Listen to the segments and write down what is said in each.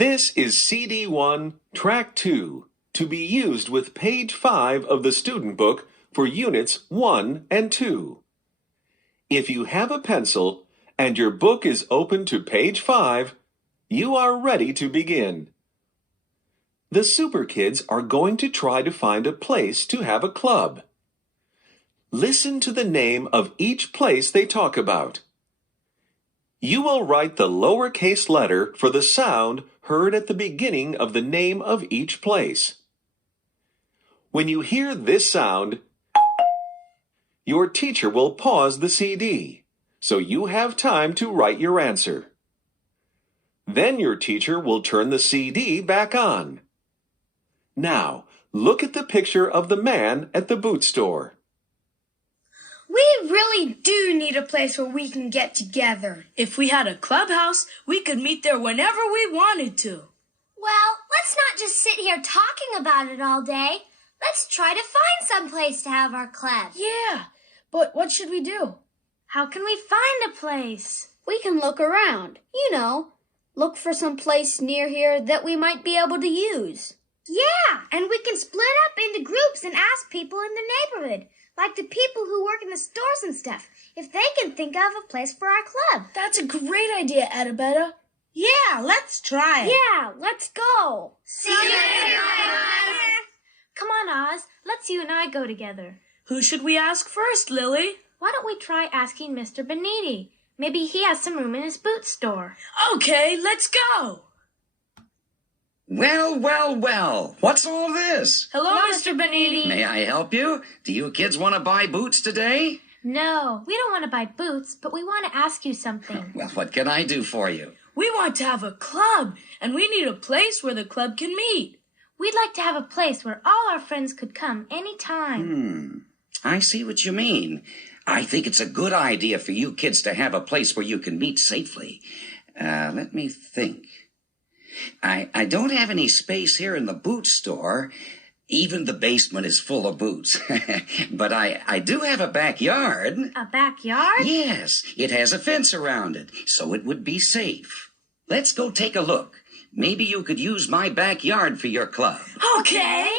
This is CD1, Track 2, to be used with page 5 of the student book for Units 1 and 2. If you have a pencil and your book is open to page 5, you are ready to begin. The Super Kids are going to try to find a place to have a club. Listen to the name of each place they talk about. You will write the lowercase letter for the sound heard at the beginning of the name of each place. When you hear this sound, your teacher will pause the CD, so you have time to write your answer. Then your teacher will turn the CD back on. Now, look at the picture of the man at the boot store. We really do need a place where we can get together. If we had a clubhouse, we could meet there whenever we wanted to. Well, let's not just sit here talking about it all day. Let's try to find some place to have our club. Yeah, but what should we do? How can we find a place? We can look around, look for some place near here that we might be able to use. Yeah, and we can split up into groups and ask people in the neighborhood, like the people who work in the stores and stuff, if they can think of a place for our club. That's a great idea, Edabetta. Yeah, let's try it. Yeah, let's go. See you later, Oz. Come on, Oz. Let's you and I go together. Who should we ask first, Lily? Why don't we try asking Mr. Beniti? Maybe he has some room in his boot store. Okay, let's go. Well, what's all this? Hello, Mr. Beniti. May I help you? Do you kids want to buy boots today? No, we don't want to buy boots, but we want to ask you something. Well, what can I do for you? We want to have a club, and we need a place where the club can meet. We'd like to have a place where all our friends could come any time. I see what you mean. I think it's a good idea for you kids to have a place where you can meet safely. Let me think. I don't have any space here in the boot store. Even the basement is full of boots. But I do have a backyard. A backyard? Yes, it has a fence around it, so it would be safe. Let's go take a look. Maybe you could use my backyard for your club. Okay.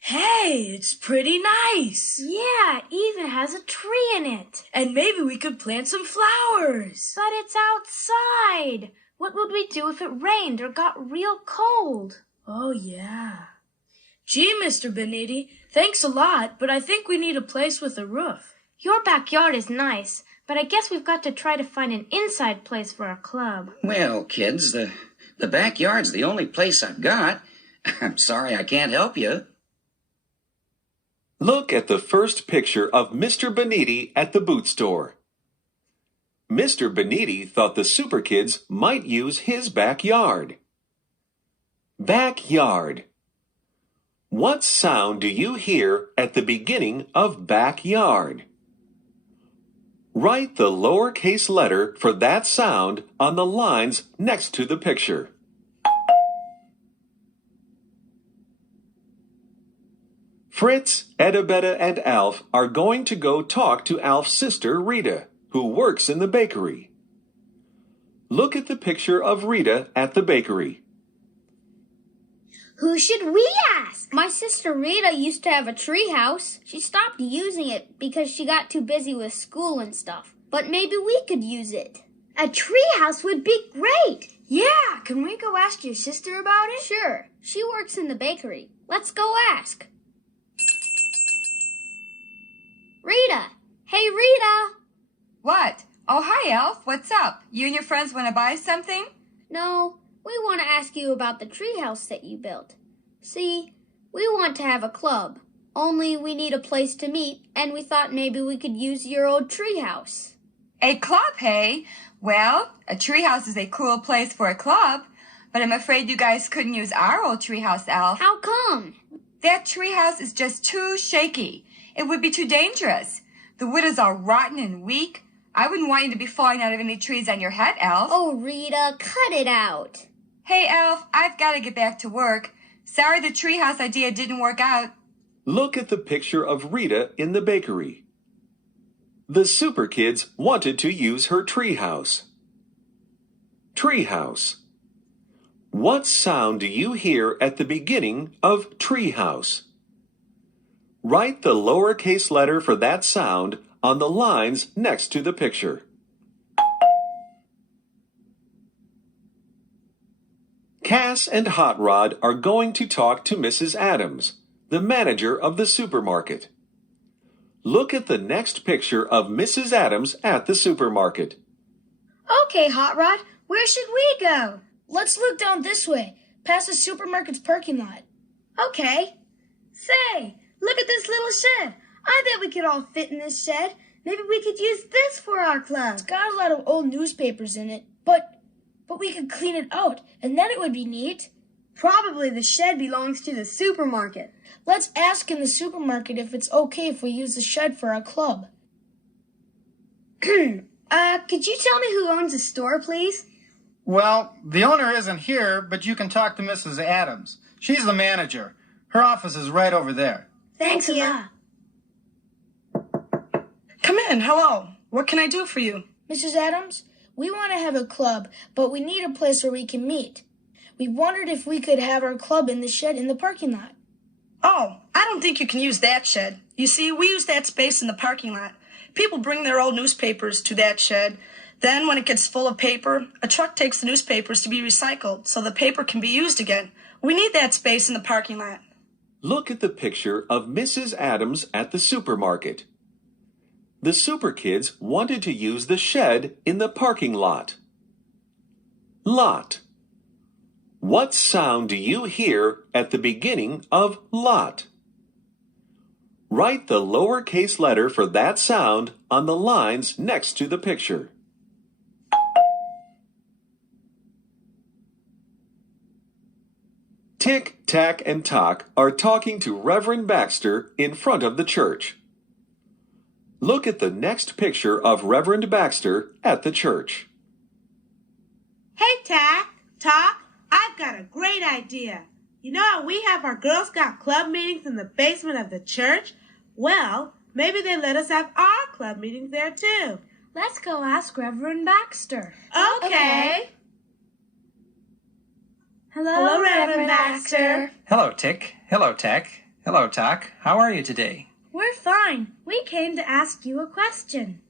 Hey, it's pretty nice. Yeah, it even has a tree in it. And maybe we could plant some flowers. But it's outside. What would we do if it rained or got real cold? Oh, yeah. Gee, Mr. Beniti, thanks a lot, but I think we need a place with a roof. Your backyard is nice, but I guess we've got to try to find an inside place for our club. Well, kids, the backyard's the only place I've got. I'm sorry I can't help you. Look at the first picture of Mr. Beniti at the boot store. Mr. Beniti thought the Super Kids might use his backyard. Backyard. What sound do you hear at the beginning of backyard? Write the lowercase letter for that sound on the lines next to the picture. Fritz, Edabetta, and Alf are going to go talk to Alf's sister, Rita, who works in the bakery. Look at the picture of Rita at the bakery. Who should we ask? My sister Rita used to have a tree house. She stopped using it because she got too busy with school and stuff. But maybe we could use it. A tree house would be great. Yeah, can we go ask your sister about it? Sure, she works in the bakery. Let's go ask. Rita! Hey, Rita! What? Oh, hi, Elf. What's up? You and your friends want to buy something? No, we want to ask you about the treehouse that you built. See, we want to have a club, only we need a place to meet, and we thought maybe we could use your old treehouse. A club, hey? Well, a treehouse is a cool place for a club, but I'm afraid you guys couldn't use our old treehouse, Elf. How come? That treehouse is just too shaky. It would be too dangerous. The wood is all rotten and weak. I wouldn't want you to be falling out of any trees on your head, Elf. Oh, Rita, cut it out. Hey, Elf, I've got to get back to work. Sorry the treehouse idea didn't work out. Look at the picture of Rita in the bakery. The Super Kids wanted to use her treehouse. Treehouse. What sound do you hear at the beginning of treehouse? Write the lowercase letter for that sound on the lines next to the picture. Cass and Hot Rod are going to talk to Mrs. Adams, the manager of the supermarket. Look at the next picture of Mrs. Adams at the supermarket. Okay, Hot Rod, where should we go? Let's look down this way, past the supermarket's parking lot. Okay. Say, look at this little shed. I bet we could all fit in this shed. Maybe we could use this for our club. It's got a lot of old newspapers in it, but we could clean it out, and then it would be neat. Probably the shed belongs to the supermarket. Let's ask in the supermarket if it's okay if we use the shed for our club. Could you tell me who owns the store, please? Well, the owner isn't here, but you can talk to Mrs. Adams. She's the manager. Her office is right over there. Thanks a lot. Come in. Hello. What can I do for you? Mrs. Adams, we want to have a club, but we need a place where we can meet. We wondered if we could have our club in the shed in the parking lot. Oh, I don't think you can use that shed. You see, we use that space in the parking lot. People bring their old newspapers to that shed. Then, when it gets full of paper, a truck takes the newspapers to be recycled so the paper can be used again. We need that space in the parking lot. Look at the picture of Mrs. Adams at the supermarket. The super kids wanted to use the shed in the parking lot. Lot. What sound do you hear at the beginning of lot? Write the lowercase letter for that sound on the lines next to the picture. Tick, Tack, and Tock are talking to Reverend Baxter in front of the church. Look at the next picture of Reverend Baxter at the church. Hey, Tack, Tock, I've got a great idea. You know how we have our Girl Scout club meetings in the basement of the church? Well, maybe they let us have our club meetings there too. Let's go ask Reverend Baxter. Okay. Hello, Reverend Baxter. Hello, Tick. Hello, Tack. Hello, Tock. How are you today? We're fine. We came to ask you a question.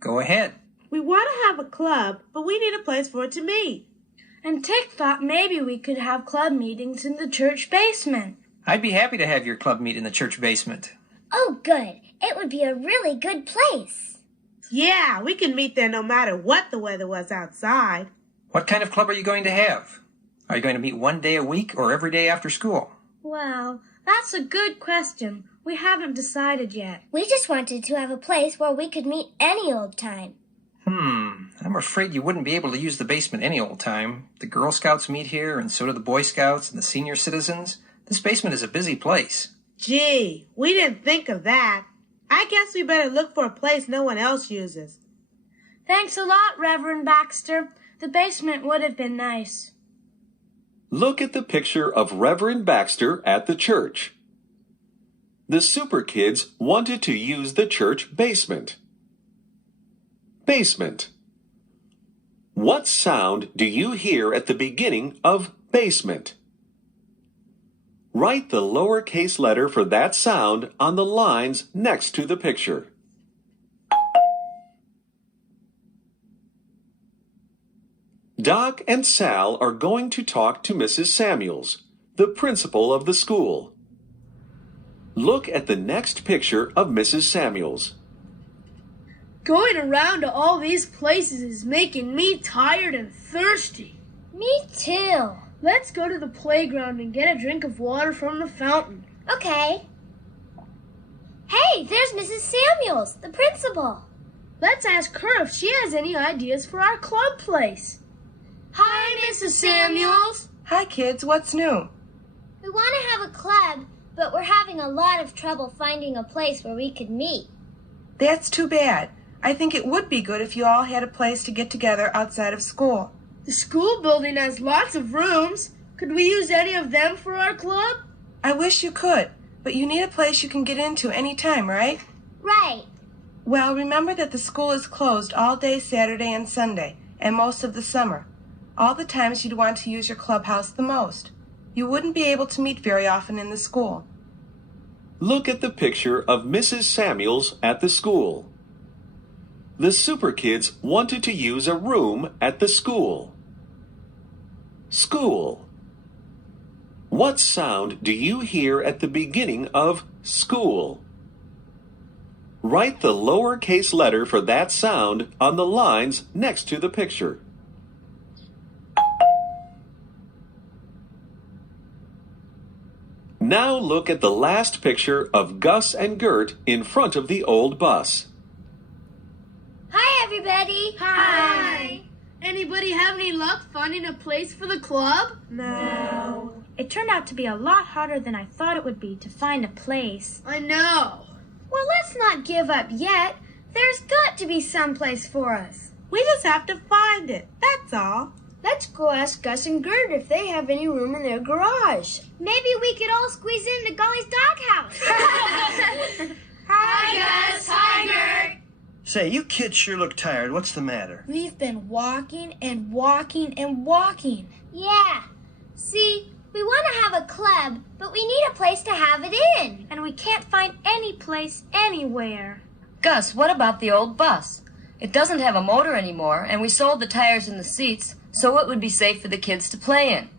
Go ahead. We want to have a club, but we need a place for it to meet. And Tick thought maybe we could have club meetings in the church basement. I'd be happy to have your club meet in the church basement. Oh, good. It would be a really good place. Yeah, we can meet there no matter what the weather was outside. What kind of club are you going to have? Are you going to meet one day a week or every day after school? Well, that's a good question. We haven't decided yet. We just wanted to have a place where we could meet any old time. I'm afraid you wouldn't be able to use the basement any old time. The Girl Scouts meet here, and so do the Boy Scouts and the senior citizens. This basement is a busy place. Gee, we didn't think of that. I guess we better look for a place no one else uses. Thanks a lot, Reverend Baxter. The basement would have been nice. Look at the picture of Reverend Baxter at the church. The super kids wanted to use the church basement. Basement. What sound do you hear at the beginning of basement? Write the lowercase letter for that sound on the lines next to the picture. Doc and Sal are going to talk to Mrs. Samuels, the principal of the school. Look at the next picture of Mrs. Samuels. Going around to all these places is making me tired and thirsty. Me too. Let's go to the playground and get a drink of water from the fountain. Okay. Hey, there's Mrs. Samuels, the principal. Let's ask her if she has any ideas for our club place. Hi, Mrs. Samuels. Hi, kids. What's new? We want to have a club, but we're having a lot of trouble finding a place where we could meet. That's too bad. I think it would be good if you all had a place to get together outside of school. The school building has lots of rooms. Could we use any of them for our club? I wish you could, but you need a place you can get into any time, right? Right. Well, remember that the school is closed all day Saturday and Sunday, and most of the summer. all the times you'd want to use your clubhouse the most. You wouldn't be able to meet very often in the school. Look at the picture of Mrs. Samuels at the school. The Super Kids wanted to use a room at the school. School. What sound do you hear at the beginning of school? Write the lowercase letter for that sound on the lines next to the picture. Now look at the last picture of Gus and Gert in front of the old bus. Hi, everybody. Hi. Anybody have any luck finding a place for the club? No. It turned out to be a lot harder than I thought it would be to find a place. I know. Well, let's not give up yet. There's got to be some place for us. We just have to find it. That's all. Let's go ask Gus and Gert if they have any room in their garage. Maybe we could all squeeze into Golly's doghouse. Hi, Gus. Hi, Gert. Say, you kids sure look tired. What's the matter? We've been walking and walking and walking. Yeah. See, we want to have a club, but we need a place to have it in. And we can't find any place anywhere. Gus, what about the old bus? It doesn't have a motor anymore, and we sold the tires and the seats, so it would be safe for the kids to play in.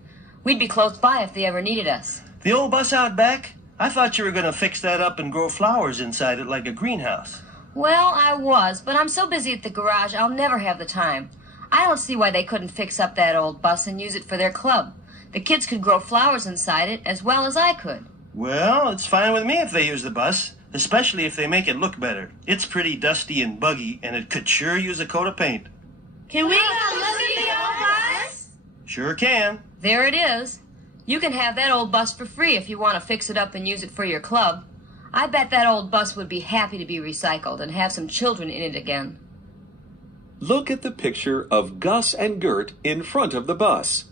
We'd be close by if they ever needed us. The old bus out back? I thought you were going to fix that up and grow flowers inside it like a greenhouse. Well, I was, but I'm so busy at the garage I'll never have the time. I don't see why they couldn't fix up that old bus and use it for their club. The kids could grow flowers inside it as well as I could. Well, it's fine with me if they use the bus, especially if they make it look better. It's pretty dusty and buggy, and it could sure use a coat of paint. Can we go look at the old bus? Sure can. There it is. You can have that old bus for free if you want to fix it up and use it for your club. I bet that old bus would be happy to be recycled and have some children in it again. Look at the picture of Gus and Gert in front of the bus.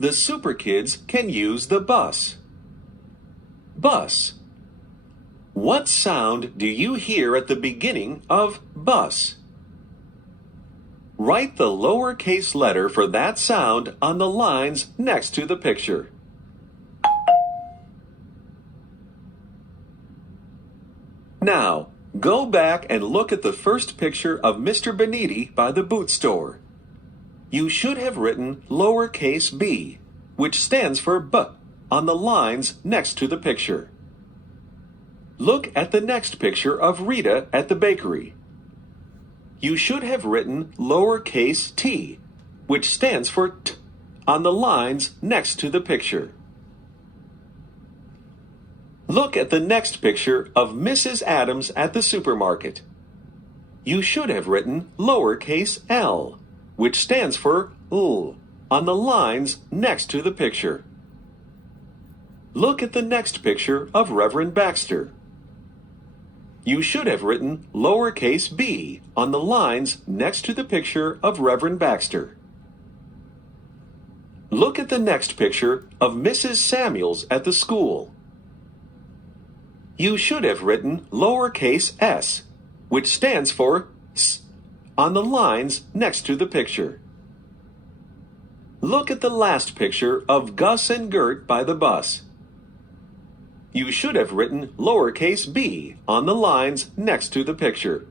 The Super Kids can use the bus. Bus. What sound do you hear at the beginning of bus? Write the lowercase letter for that sound on the lines next to the picture. Now, go back and look at the first picture of Mr. Beniti by the boot store. You should have written lowercase b, which stands for B, on the lines next to the picture. Look at the next picture of Rita at the bakery. You should have written lowercase t, which stands for T, on the lines next to the picture. Look at the next picture of Mrs. Adams at the supermarket. You should have written lowercase l, which stands for L, on the lines next to the picture. Look at the next picture of Reverend Baxter. You should have written lowercase b on the lines next to the picture of Reverend Baxter. Look at the next picture of Mrs. Samuels at the school. You should have written lowercase s, which stands for S, on the lines next to the picture. Look at the last picture of Gus and Gert by the bus. You should have written lowercase b on the lines next to the picture.